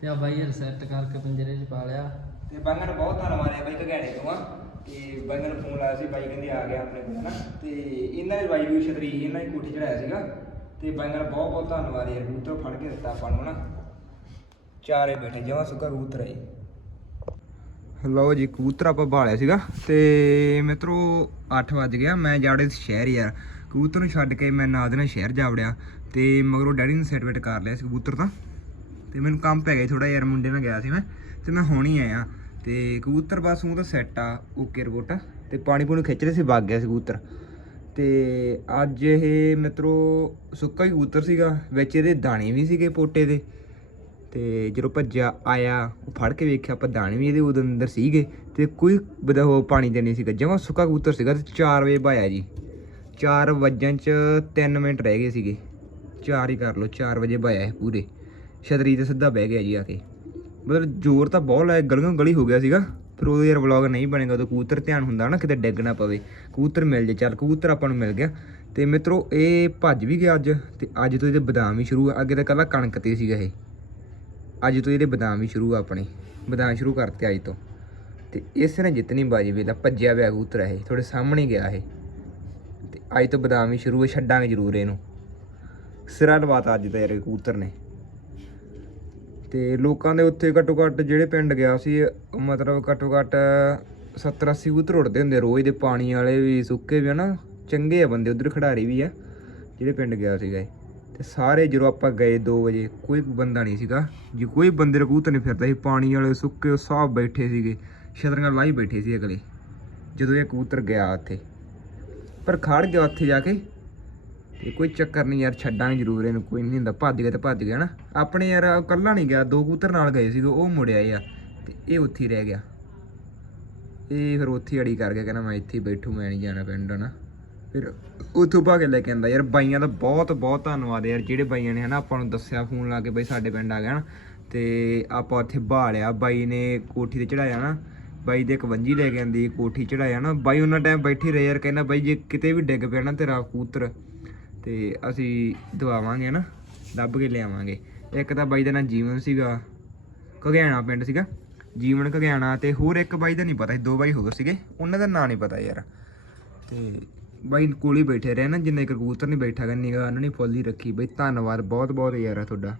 ਤੇ ਆ ਬਾਈ ਹਰ ਸੈੱਟ ਕਰਕੇ ਪਿੰਜਰੇ 'ਚ ਪਾ ਲਿਆ। ਤੇ ਬੰਗਨ ਬਹੁਤ ਧੰਨਵਾਦ ਹੈ ਬਾਈ ਘਗਾੜੇ ਤੋਂ ਆ। ਤੇ ਬੰਗਨ ਫੋਨ ਆਇਆ ਸੀ ਬਾਈ ਕਹਿੰਦੇ ਆ ਗਿਆ ਆਪਣੇ ਕੋਲ ਨਾ। ਤੇ ਇਹਨਾਂ ਦੇ ਬਾਈ ਵੀ ਛਤਰੀ ਇਹਨਾਂ ਦੀ ਕੋਠੀ ਚੜਾਇਆ ਸੀਗਾ। ਤੇ ਬੰਗਨ ਬਹੁਤ ਬਹੁਤ ਧੰਨਵਾਦ ਯਾਰ ਕਬੂਤਰ ਫੜ ਕੇ ਦਿੱਤਾ ਆਪਾਂ ਨੂੰ ਨਾ। ਚਾਰੇ ਬੈਠੇ ਜਮਾ ਸੁੱਕਾ ਕਬੂਤਰ ਹੈ ਲਓ ਜੀ ਕਬੂਤਰ ਆਪਾਂ ਭਾਲਿਆ ਸੀਗਾ। ਤੇ ਮਿੱਤਰੋ 8 ਵਜ ਗਿਆ ਮੈਂ ਜਾੜੇ ਸ਼ਹਿਰ ਯਾਰ। ਕਬੂਤਰ ਨੂੰ ਛੱਡ ਕੇ ਮੈਂ ਨਾਲ ਦੇ ਨਾਲ ਸ਼ਹਿਰ ਜਾ ਵੜਿਆ ਤੇ ਮਗਰੋਂ ਡੈਡੀ ਨੇ ਸੈਟ ਵੇਟ ਕਰ ਲਿਆ ਸੀ ਕਬੂਤਰ ਤਾਂ। ਤੇ ਮੈਨੂੰ ਕੰਮ ਪੈ ਗਿਆ ਥੋੜਾ ਯਾਰ ਮੁੰਡੇ ਨਾਲ ਗਿਆ ਸੀ ਮੈਂ। ਤੇ ਮੈਂ ਹੁਣ ਹੀ ਆਇਆ। ਤੇ ਕਬੂਤਰ ਬਸ ਉਹ ਤਾਂ ਸੈੱਟ ਆ ਓਕੇ ਰਿਪੋਰਟ ਤੇ ਪਾਣੀ ਪੂਣੀ ਖਿੱਚ ਰਹੇ ਸੀ ਵਗ ਗਿਆ ਸੀ ਕਬੂਤਰ। ਤੇ ਅੱਜ ਇਹ ਮਿੱਤਰੋ ਸੁੱਕਾ ਹੀ ਕਬੂਤਰ ਸੀਗਾ, ਵਿੱਚ ਇਹਦੇ ਦਾਣੇ ਵੀ ਸੀਗੇ ਪੋਟੇ ਦੇ। ਤੇ ਜਦੋਂ ਭੱਜਿਆ, ਆਇਆ, ਉਹ ਫੜ ਕੇ ਵੇਖਿਆ, ਆਪਾਂ ਦਾਣੇ ਵੀ ਇਹਦੇ ਉਹਦੇ ਅੰਦਰ ਸੀਗੇ। ਤੇ ਕੋਈ ਬਦਾ ਪਾਣੀ ਤੇ ਨਹੀਂ ਸੀਗਾ, ਜਮਾ ਸੁੱਕਾ ਕਬੂਤਰ ਸੀਗਾ ਤੇ 4 ਵਜੇ ਭਾਇਆ ਜੀ। 4 ਵਜਣ ਚ 3 ਮਿੰਟ ਰਹਿ ਗਏ ਸੀਗੇ। 4 ਹੀ ਕਰ ਲਓ 4 ਵਜੇ ਭਾਇਆ ਇਹ ਪੂਰੇ। ਛਤਰੀ ਤੇ ਸਿੱਧਾ ਬਹਿ ਗਿਆ ਜੀ ਆ ਕੇ। ਮਤਲਬ ਜ਼ੋਰ ਤਾਂ ਬਹੁਤ ਲਾਇਆ, ਗਲੀਆਂ ਗਲੀ ਹੋ ਗਿਆ ਸੀਗਾ। ਫਿਰ ਉਹ ਯਾਰ ਵਲੌਗ ਨਹੀਂ ਬਣੇਗਾ ਉਦੋਂ ਕਬੂਤਰ ਧਿਆਨ ਹੁੰਦਾ ਨਾ, ਕਿਤੇ ਡਿੱਗ ਨਾ ਪਵੇ। ਕਬੂਤਰ ਮਿਲ ਜੇ, ਚੱਲ ਕਬੂਤਰ ਆਪਾਂ ਨੂੰ ਮਿਲ ਗਿਆ। ਤੇ ਮਿੱਤਰੋ, ਇਹ ਭੱਜ ਵੀ ਗਿਆ ਅੱਜ। ਤੇ ਅੱਜ ਤੋਂ ਇਹਦੇ ਬਦਾਮ ਵੀ ਸ਼ੁਰੂ ਆ। ਅੱਗੇ ਤਾਂ ਕੱਲਾ ਕਣਕ ਤੇ ਸੀਗਾ ਇਹ। ਅੱਜ ਤੋਂ ਇਹਦੇ ਬਦਾਮ ਵੀ ਸ਼ੁਰੂ ਆ ਆਪਣੇ। ਬਦਾਮ ਸ਼ੁਰੂ ਕਰਤੇ ਅੱਜ ਤੋਂ। ਤੇ ਇਸ ਨੇ ਜਿੱਤਣੀ ਬਾਜੀ ਵੇਲਾ ਭੱਜਿਆ ਪਿਆ ਕਬੂਤਰ ਇਹ। ਤੁਹਾਡੇ ਸਾਹਮਣੇ ਗਿਆ ਇਹ। ਤੇ ਅੱਜ ਤੋਂ ਬਦਾਮ ਵੀ ਸ਼ੁਰੂ ਆ, ਛੱਡਾਂਗੇ ਜ਼ਰੂਰ ਇਹਨੂੰ। ਸਿਰਾ ਲਵਾਤਾ ਅੱਜ ਤਾਂ ਯਾਰ ਕਬੂਤਰ ਨੇ। ਤੇ ਲੋਕਾਂ ਦੇ ਉੱਥੇ ਘੱਟੋ ਘੱਟ ਜਿਹੜੇ ਪਿੰਡ ਗਿਆ ਸੀ, ਮਤਲਬ ਘੱਟੋ ਘੱਟ 70 80 ਕਬੂਤਰ ਉੱਡਦੇ ਹੁੰਦੇ ਰੋਜ਼ ਦੇ, ਪਾਣੀ ਵਾਲੇ ਵੀ, ਸੁੱਕੇ ਵੀ ਹਨਾ ਚੰਗੇ ਆ ਬੰਦੇ, ਉਧਰ ਖਿਡਾਰੀ ਵੀ ਆ, ਜਿਹੜੇ ਪਿੰਡ ਗਿਆ ਸੀਗਾ ਇਹ। ਤੇ ਸਾਰੇ ਜਦੋਂ ਆਪਾਂ ਗਏ 2 ਵਜੇ, ਕੋਈ ਬੰਦਾ ਨਹੀਂ ਸੀਗਾ। ਜੇ ਕੋਈ ਬੰਦੇ ਕਬੂਤਰ ਨਹੀਂ ਫਿਰਦਾ ਸੀ, ਪਾਣੀ ਵਾਲੇ, ਸੁੱਕੇ, ਉਹ ਸਭ ਬੈਠੇ ਸੀਗੇ, ਛਤਰੀਆਂ ਲਾਈ ਬੈਠੇ ਸੀ ਅਗਲੇ। ਜਦੋਂ ਇਹ ਕਬੂਤਰ ਗਿਆ ਉੱਥੇ ਪਰ ਖੜ ਗਿਆ ਉੱਥੇ ਜਾ ਕੇ। ਤੇ ਕੋਈ ਚੱਕਰ ਨਹੀਂ ਯਾਰ, ਛੱਡਾਂਗੇ ਜ਼ਰੂਰ ਇਹਨੂੰ, ਕੋਈ ਨਹੀਂ ਹੁੰਦਾ। ਭੱਜ ਗਿਆ ਤੇ ਭੱਜ ਗਿਆ ਨਾ। ਆਪਣੇ ਯਾਰ ਕੱਲਾ ਨਹੀਂ ਗਿਆ, ਦੋ ਕਬੂਤਰ ਨਾਲ ਗਏ ਸੀਗੇ, ਉਹ ਮੁੜਿਆ ਯਾਰ। ਤੇ ਇਹ ਉੱਥੇ ਹੀ ਰਹਿ ਗਿਆ। ਇਹ ਫਿਰ ਉੱਥੇ ਅੜੀ ਕਰ ਗਿਆ, ਕਹਿੰਦਾ ਮੈਂ ਇੱਥੇ ਬੈਠੂ, ਮੈਂ ਨਹੀਂ ਜਾਣਾ ਪਿੰਡ ਨਾ ਫਿਰ ਉੱਥੋਂ ਭਾ ਕੇ ਲੈ ਕੇ ਆਂਦਾ। ਯਾਰ ਬਾਈਆਂ ਦਾ ਬਹੁਤ ਬਹੁਤ ਧੰਨਵਾਦ ਯਾਰ, ਜਿਹੜੇ ਬਾਈਆਂ ਨੇ ਹਨਾ ਆਪਾਂ ਨੂੰ ਦੱਸਿਆ, ਫੋਨ ਲਾ ਕੇ ਬਈ ਸਾਡੇ ਪਿੰਡ ਆ ਗਿਆ ਨਾ। ਤੇ ਆਪਾਂ ਉੱਥੇ ਬਹਾਲਿਆ ਬਾਈ ਨੇ ਕੋਠੀ ਤੇ ਚੜਾਇਆ ਨਾ। ਬਾਈ ਦੇ ਇੱਕ ਵੰਜੀ ਲੈ ਕੇ ਆਂਦੀ, ਕੋਠੀ ਚੜਾਇਆ ਨਾ। ਬਾਈ ਉਹਨਾਂ ਟਾਈਮ ਬੈਠੇ ਰਹੇ ਯਾਰ, ਕਹਿੰਦਾ ਬਾਈ ਜੇ ਕਿਤੇ ਵੀ ਡਿੱਗ ਪਿਆ ਨਾ ਤੇਰਾ ਕਬੂਤਰ, ਤੇ ਅਸੀਂ ਦਵਾਵਾਂਗੇ ਨਾ ਲੱਭ ਕੇ ਲਿਆਵਾਂਗੇ। ਇੱਕ ਤਾਂ ਬਾਈ ਦਾ ਨਾਂ ਜੀਵਨ ਸੀਗਾ, ਘਗਿਆਣਾ ਪਿੰਡ ਸੀਗਾ। ਜੀਵਨ, ਘਗਿਆਣਾ ਤੇ ਹੋਰ ਇੱਕ ਬਾਈ ਦਾ ਨਹੀਂ ਪਤਾ ਸੀ, ਦੋ ਬਾਈ ਹੋਰ ਸੀਗੇ, ਉਹਨਾਂ ਦਾ ਨਾਂ ਨਹੀਂ ਪਤਾ ਯਾਰ। ਤੇ ਬਾਈ ਕੋਲ ਹੀ ਬੈਠੇ ਰਹੇ ਨਾ, ਜਿੰਨੇ ਕਬੂਤਰ ਨਹੀਂ ਬੈਠਾ ਗਾ ਨਿਗਾ ਉਹਨਾਂ ਨੇ ਫੁੱਲ ਹੀ ਰੱਖੀ। ਬਈ ਧੰਨਵਾਦ ਬਹੁਤ ਬਹੁਤ ਯਾਰ ਤੁਹਾਡਾ।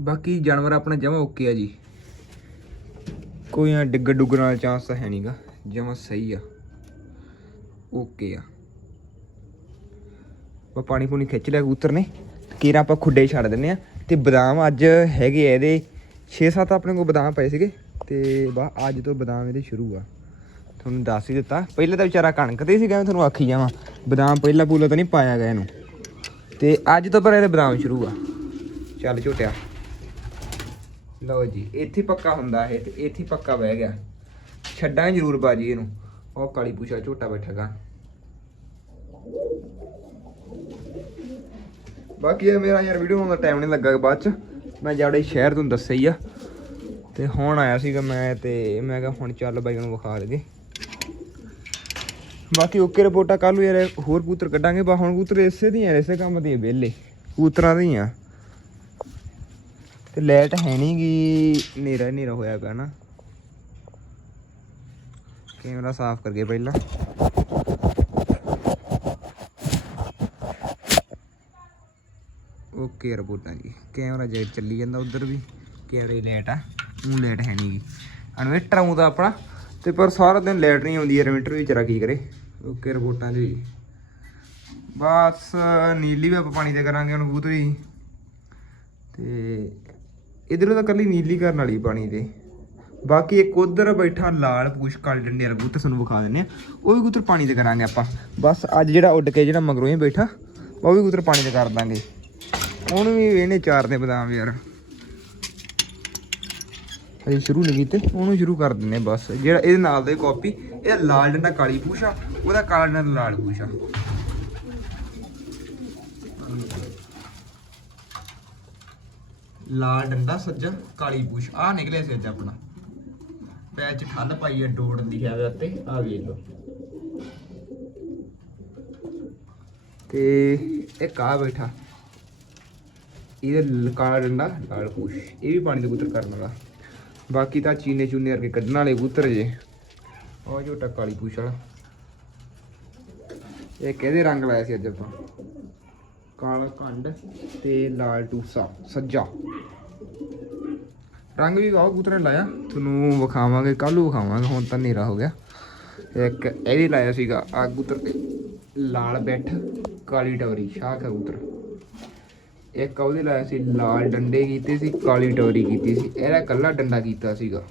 ਬਾਕੀ ਜਾਨਵਰ ਆਪਣਾ ਜਮਾ ਓਕੇ ਆ ਜੀ। ਕੋਈ ਆ ਡਿੱਗ ਡੁੱਗਣ ਵਾਲਾ ਚਾਂਸ ਤਾਂ ਹੈ ਨਹੀਂਗਾ ਜਮਾ ਸਹੀ ਆ। ਓਕੇ ਆ। ਆਪਾਂ ਪਾਣੀ ਪੂਣੀ ਖਿੱਚ ਲਿਆ ਕਬੂਤਰ ਨੇ। ਕੀਰਾ ਆਪਾਂ ਖੁੱਡੇ ਛੱਡ ਦਿੰਨੇ ਆ। ਤੇ ਬਦਾਮ ਅੱਜ ਹੈਗੇ ਆ ਇਹਦੇ। 6-7 ਆਪਣੇ ਕੋਲ ਬਦਾਮ ਪਏ ਸੀਗੇ। ਤੇ ਬਾ, ਅੱਜ ਤੋਂ ਬਦਾਮ ਇਹਦੇ ਸ਼ੁਰੂ ਆ। ਤੁਹਾਨੂੰ ਦੱਸ ਹੀ ਦਿੱਤਾ। ਪਹਿਲਾਂ ਤਾਂ ਵਿਚਾਰਾ ਕਣਕ ਤੇ ਸੀਗਾ, ਮੈਂ ਤੁਹਾਨੂੰ ਆਖੀ ਜਾਵਾਂ। ਬਦਾਮ ਪਹਿਲਾਂ ਪੂਲਾ ਤਾਂ ਨਹੀਂ ਪਾਇਆ ਗਿਆ ਇਹਨੂੰ। ਤੇ ਅੱਜ ਤੋਂ ਪਰ ਇਹਦੇ ਬਦਾਮ ਸ਼ੁਰੂ ਆ। ਚੱਲ ਝੋਟਿਆ। ਲਓ ਜੀ, ਇੱਥੇ ਪੱਕਾ ਹੁੰਦਾ ਇਹ ਤੇ ਇੱਥੇ ਪੱਕਾ ਬਹਿ ਗਿਆ। ਛੱਡਾਂ ਜ਼ਰੂਰ ਬਾਜੀ ਇਹਨੂੰ। ਉਹ ਕਾਲੀ ਪੂਛਾ ਝੋਟਾ ਬੈਠਾਗਾ ਬਾਕੀ ਇਹ ਮੇਰਾ ਯਾਰ ਵੀਡੀਓ ਬਣਾਉਣ ਦਾ ਟਾਈਮ ਨਹੀਂ ਲੱਗਾ ਬਾਅਦ ਚ। ਮੈਂ ਜਾੜੇ ਸ਼ਹਿਰ ਤੋਂ ਦੱਸਿਆ ਹੀ ਆ। ਤੇ ਹੁਣ ਆਇਆ ਸੀਗਾ ਮੈਂ ਤੇ ਮੈਂ ਕਿਹਾ ਹੁਣ ਚੱਲ ਬਾਈ ਨੂੰ ਵਿਖਾ ਲਈਏ। ਬਾਕੀ ਓਕੇ ਰਿਪੋਰਟਾਂ ਕੱਲ ਨੂੰ ਯਾਰ ਹੋਰ ਕੂਤਰ ਕੱਢਾਂਗੇ, ਬਾ ਹੁਣ ਕੂਤਰ ਇਸੇ ਦੀਆਂ, ਇਸੇ ਕੰਮ ਦੀ ਵਿਹਲੇ। ਕਬੂਤਰਾਂ ਦੀਆਂ। ਤੇ ਲਾਈਟ ਹੈ ਨਹੀਂ ਗੀ, ਹਨੇਰਾ ਹਨੇਰਾ ਹੋਇਆ ਪਿਆ ਨਾ। ਕੈਮਰਾ ਸਾਫ਼ ਕਰਕੇ ਪਹਿਲਾਂ। ਓਕੇ ਰਿਪੋਰਟਾਂ ਜੀ। ਕੈਮਰਾ ਜੇ ਚੱਲੀ ਜਾਂਦਾ ਉਧਰ ਵੀ, ਕੈਮਰੇ ਲਾਈਟ ਆ ਉਹ ਲਾਈਟ ਹੈ ਨਹੀਂ ਗੀ। ਇਨਵੇਟਰ ਆਉਂਦਾ ਆਪਣਾ, ਤੇ ਪਰ ਸਾਰਾ ਦਿਨ ਲਾਈਟ ਨਹੀਂ ਆਉਂਦੀ ਯਾਰ ਇਨਵੇਟਰ ਵੀ ਵਿਚਾਰਾ ਕੀ ਕਰੇ। ਓਕੇ ਰਿਪੋਰਟਾਂ ਜੀ। ਬਸ, ਨੀਲੀ ਵੀ ਆਪਾਂ ਪਾਣੀ ਤੇ ਕਰਾਂਗੇ ਹੁਣ ਕਬੂਤਰੀ। ਤੇ ਇਧਰੋਂ ਤਾਂ ਕੱਲੀ ਨੀਲੀ ਕਰਨ ਵਾਲੀ ਪਾਣੀ ਦੇ ਬਾਕੀ ਇੱਕ ਉਧਰ ਬੈਠਾ ਲਾਲ ਪੂਛ ਕਾਲੇ ਡੰਡੇ ਵਾਲਾ ਕਬੂਤਰ, ਤੁਹਾਨੂੰ ਵਿਖਾ ਦਿੰਨੇ ਆ ਉਹ ਵੀ ਕਬੂਤਰ ਪਾਣੀ ਤੇ ਕਰਾਂਗੇ ਆਪਾਂ। ਬਸ ਅੱਜ ਜਿਹੜਾ ਉੱਡ ਕੇ ਜਿਹੜਾ ਮਗਰੋਂ ਹੀ ਬੈਠਾ, ਉਹ ਵੀ ਕਬੂਤਰ ਪਾਣੀ ਤੇ ਕਰ ਦਾਂਗੇ। ਉਹਨੂੰ ਵੀ ਇਹਨੇ ਚਾਰ ਦੇ ਬਦਾਮ ਯਾਰ। ਅਜੇ ਸ਼ੁਰੂ ਨਹੀਂ ਕੀਤੇ ਉਹਨੂੰ ਸ਼ੁਰੂ ਕਰ ਦਿੰਨੇ ਬਸ। ਜਿਹੜਾ ਇਹਦੇ ਨਾਲ ਦਾ ਕਾਪੀ ਇਹਦਾ ਲਾਲ ਡੰਡਾ ਕਾਲੀ ਪੂਛਾ ਉਹਦਾ ਕਾਲਾ ਡੰਡਾ ਲਾਲ ਪੂਛਾ ਲਾਲ ਡੰਡਾ ਸੱਜਾ ਕਾਲੀ ਪੂਛ ਆ ਨਿਕਲਿਆ ਸੀ ਅੱਜ ਆਪਣਾ। ਪੈਰ ਚ ਠੱਲ ਪਾਈ ਹੈ ਡੋੜ ਲਿਖਿਆ ਹੋਇਆ ਉੱਤੇ ਆ ਵੇਖ ਲਓ। ਤੇ ਇੱਕ ਆ ਬੈਠਾ। ਇਹਦੇ ਲ- ਕਾਲਾ ਡੰਡਾ ਲਾਲ ਪੂਛ ਇਹ ਵੀ ਪਾਣੀ ਦੇ ਕਬੂਤਰ ਕਰਨ ਵਾਲਾ। ਬਾਕੀ ਤਾਂ ਚੀਨੇ ਚੂਨੇ ਵਰਗੇ ਕੱਢਣ ਵਾਲੇ ਕਬੂਤਰ ਜੇ। ਉਹ ਝੋਟਾ ਕਾਲੀ ਪੂਛ ਵਾਲਾ। ਇਹ ਕਿਹਦੇ ਰੰਗ ਲਾਇਆ ਸੀ ਅੱਜ ਆਪਾਂ? ਕਾਲਾ ਕੰਡ ਤੇ ਲਾਲ ਟੂਸਾ, ਸੱਜਾ। ਰੰਗ ਵੀ ਬਹੁਤ ਕਬੂਤਰ ਲਾਇਆ। ਤੁਹਾਨੂੰ ਵਿਖਾਵਾਂਗੇ ਕੱਲ ਨੂੰ ਵਿਖਾਵਾਂਗੇ, ਹੁਣ ਤਾਂ ਹਨੇਰਾ ਹੋ ਗਿਆ। ਇੱਕ ਇਹਦੀ ਲਾਇਆ ਸੀਗਾ ਆ ਕਬੂਤਰ ਤੇ ਲਾਲ ਬੈਠ, ਕਾਲੀ ਟਵਰੀ ਸ਼ਾਹ ਕਬੂਤਰ। ਇੱਕ ਉਹਦੇ ਲਾਇਆ ਸੀ, ਲਾਲ ਡੰਡੇ ਕੀਤੇ ਸੀ, ਕਾਲੀ ਟਵਰੀ ਕੀਤੀ ਸੀ। ਇਹਦਾ ਕੱਲਾ ਡੰਡਾ ਕੀਤਾ ਸੀਗਾ।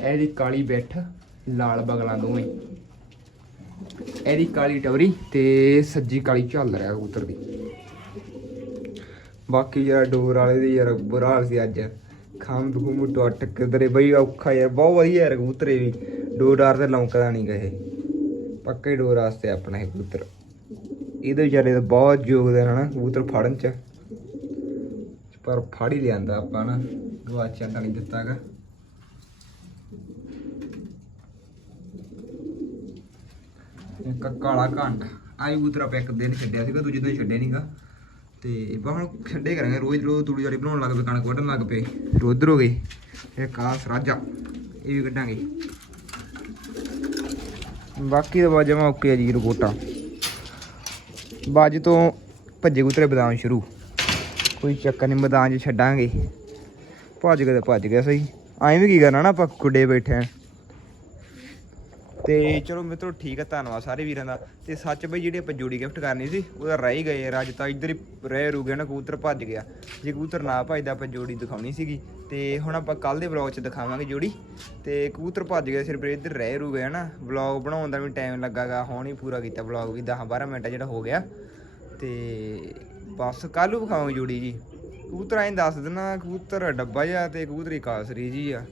ਇਹਦੀ ਕਾਲੀ ਬੈਠ, ਲਾਲ ਬਗਲਾਂ ਦੋਵੇਂ। ਇਹਦੀ ਕਾਲੀ ਟਵਰੀ ਤੇ ਸੱਜੀ ਕਾਲੀ ਝੱਲ ਰਿਹਾ ਕਬੂਤਰ ਦੀ। ਬਾਕੀ ਯਾਰ ਡੋਰ ਵਾਲੇ ਦੀ ਯਾਰ ਬੁਰਾ ਹਾਲ ਸੀ ਅੱਜ। ਖੰਭ ਖੁੰਭ ਟੁੱਟ ਕਿਧਰੇ ਬਈ ਔਖਾ ਯਾਰ, ਬਹੁਤ ਵਧੀਆ ਯਾਰ ਕਬੂਤਰੇ ਵੀ। ਡੋਰਾਰ ਤੇ ਲੌਂਕਦਾ ਨਹੀਂ ਗਏ ਪੱਕੇ ਡੋਰ ਵਾਸਤੇ ਆਪਣਾ ਇਹ ਕਬੂਤਰ। ਇਹਦੇ ਵਿਚਾਰੇ ਦਾ ਬਹੁਤ ਯੋਗਦਾਨ ਹੈ ਨਾ ਕਬੂਤਰ ਫੜਨ ਚ। ਪਰ ਫੜ ਹੀ ਲਿਆਂਦਾ ਆਪਾਂ ਨਾ ਗਵਾਚਿਆਂ ਤਾਂ ਨਹੀਂ ਦਿੱਤਾਗਾ ਇੱਕ ਕਾਲਾ ਘੰਟ। ਆਈ ਕਬੂਤਰ ਆਪਾਂ ਇੱਕ ਦਿਨ ਛੱਡਿਆ ਸੀਗਾ, ਦੂਜੇ ਦਿਨ ਛੱਡਿਆ ਨਹੀਂਗਾ ਤੇ ਬਾ ਹੁਣ ਛੱਡੇ ਕਰਾਂਗੇ, ਰੋਜ਼ ਰੋਜ਼ ਤੂੜੀ ਜਾਰੀ ਬਣਾਉਣ ਲੱਗ ਪਏ, ਕਣਕ ਵੱਢਣ ਲੱਗ ਪਏ। ਰੋਦਰ ਹੋ ਗਏ, ਇਹ ਕਾਸ ਰਾਜਾ ਇਹ ਵੀ ਕੱਢਾਂਗੇ। ਬਾਕੀ ਦਾ ਬਾਜਾ ਮਾ ਓਕੇ ਜੀ ਰਿਪੋਰਟਾਂ ਬਾਜ ਤੋਂ ਭੱਜੇ ਕੁਤਰੇ ਬਦਾਮ ਸ਼ੁਰੂ। ਕੋਈ ਚੱਕਰ ਨਹੀਂ ਮੈਦਾਨ 'ਚ ਛੱਡਾਂਗੇ। ਭੱਜ ਗਏ ਤਾਂ ਭੱਜ ਗਿਆ ਸਹੀ। ਐਂ ਵੀ ਕੀ ਕਰਨਾ ਨਾ ਆਪਾਂ ਕੁੱਡੇ ਬੈਠੇ ਆਂ। ਤੇ ਚਲੋ ਮਿੱਤਰੋ ਠੀਕ ਹੈ ਧੰਨਵਾਦ ਸਾਰੇ ਵੀਰਾਂ ਦਾ। ਤੇ ਸੱਚ ਬਈ ਜਿਹੜੀ ਆਪਾਂ ਜੋੜੀ ਗਿਫਟ ਕਰਨੀ ਸੀ ਉਹਦਾ ਰਹਿ ਹੀ ਗਏ ਅੱਜ ਤਾਂ ਇੱਧਰ ਹੀ ਰਹਿ ਰੂ ਗਿਆ ਨਾ ਕਬੂਤਰ ਭੱਜ ਗਿਆ। ਜੇ ਕਬੂਤਰ ਨਾ ਭੱਜਦਾ ਆਪਾਂ ਜੋੜੀ ਦਿਖਾਉਣੀ ਸੀਗੀ। ਤੇ ਹੁਣ ਆਪਾਂ ਕੱਲ ਦੇ ਵਲੌਗ 'ਚ ਦਿਖਾਵਾਂਗੇ ਜੋੜੀ। ਤੇ ਕਬੂਤਰ ਭੱਜ ਗਿਆ ਸਿਰਫ ਇੱਧਰ ਰਹਿ ਰੂ ਗਿਆ ਨਾ। ਵਲੌਗ ਬਣਾਉਣ ਦਾ ਵੀ ਟਾਈਮ ਲੱਗਾਗਾ ਹੁਣ ਹੀ ਪੂਰਾ ਕੀਤਾ ਵਲੌਗ ਵੀ 10 12 ਮਿੰਟ ਜਿਹੜਾ ਹੋ ਗਿਆ। ਤੇ ਬਸ ਕੱਲ ਨੂੰ ਵਿਖਾਵਾਂਗੇ ਜੋੜੀ ਜੀ। ਕਬੂਤਰ ਐਂ ਦੱਸ ਦੇਣਾ ਕਬੂਤਰ ਡੱਬਾ ਜਿਹਾ ਤੇ ਕਬੂਤਰੀ ਕਾਸਰੀ ਜੀ ਆ।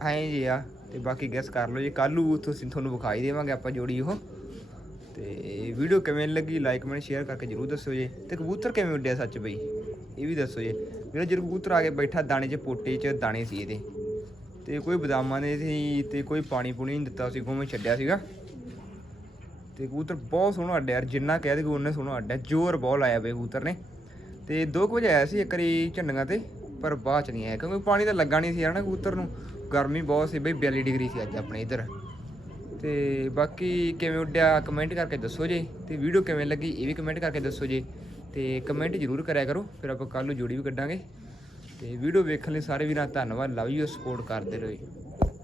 ਐਂ ਜੀ ਆ। ਤੇ ਬਾਕੀ ਗੈਸ ਕਰ ਲਓ ਜੀ ਕੱਲ ਨੂੰ ਤੁਸੀਂ ਤੁਹਾਨੂੰ ਵਿਖਾਈ ਦੇਵਾਂਗੇ ਆਪਾਂ ਜੋੜੀ ਉਹ। ਤੇ ਵੀਡੀਓ ਕਿਵੇਂ ਲੱਗੀ ਲਾਈਕ ਕਮੈਂਟ ਸ਼ੇਅਰ ਕਰਕੇ ਜਰੂਰ ਦੱਸੋ ਜੀ। ਤੇ ਕਬੂਤਰ ਕਿਵੇਂ ਉੱਡਿਆ ਸੱਚ ਬਈ? ਇਹ ਵੀ ਦੱਸੋ ਜੀ। ਜਿਹੜਾ ਜਦੋਂ ਕਬੂਤਰ ਆ ਕੇ ਬੈਠਾ ਦਾਣੇ 'ਚ, ਪੋਟੇ 'ਚ, ਦਾਣੇ ਸੀ ਇਹਦੇ। ਤੇ ਕੋਈ ਬਦਾਮਾਂ ਦੇ ਸੀ ਤੇ ਕੋਈ ਪਾਣੀ ਪੂਣੀ ਨਹੀਂ ਦਿੱਤਾ ਸੀ ਗੋਵੇਂ ਛੱਡਿਆ ਸੀਗਾ। ਤੇ ਕਬੂਤਰ ਬਹੁਤ ਸੋਹਣਾ ਅੱਡਿਆ ਯਾਰ, ਜਿੰਨਾ ਕਹਿ ਦੇ ਉਹਨੇ ਸੋਹਣਾ ਅੱਡਿਆ ਜ਼ੋਰ ਬਹੁਤ ਲਾਇਆ ਬਈ ਕਬੂਤਰ ਨੇ। ਤੇ 2 ਵਜੇ ਆਇਆ ਸੀ ਇੱਕ ਵਾਰੀ ਝੰਡੀਆਂ ਤੇ, ਪਰ ਬਾਅਦ ਚ ਨਹੀਂ ਆਇਆ, ਕਿਉਂਕਿ ਪਾਣੀ ਤਾਂ ਲੱਗਾ ਨਹੀਂ ਸੀ ਯਾਰ ਨਾ ਕਬੂਤਰ ਨੂੰ। ਗਰਮੀ ਬਹੁਤ ਸੀ ਬਈ 42 ਡਿਗਰੀ ਸੀ ਅੱਜ ਆਪਣੇ ਇੱਧਰ। ਤੇ ਬਾਕੀ ਕਿਵੇਂ ਉੱਡਿਆ ਕਮੈਂਟ ਕਰਕੇ ਦੱਸੋ ਜੀ। ਤੇ ਵੀਡੀਓ ਕਿਵੇਂ ਲੱਗੀ, ਇਹ ਵੀ ਕਮੈਂਟ ਕਰਕੇ ਦੱਸੋ ਜੀ। ਤੇ ਕਮੈਂਟ ਜ਼ਰੂਰ ਕਰਿਆ ਕਰੋ, ਫਿਰ ਆਪਾਂ ਕੱਲ ਨੂੰ ਜੋੜੀ ਵੀ ਕੱਢਾਂਗੇ। ਤੇ ਵੀਡੀਓ ਵੇਖਣ ਲਈ ਸਾਰੇ ਵੀਰਾਂ ਧੰਨਵਾਦ ਲਵ ਯੂ ਸਪੋਰਟ ਕਰਦੇ ਰਹੋ ਜੀ।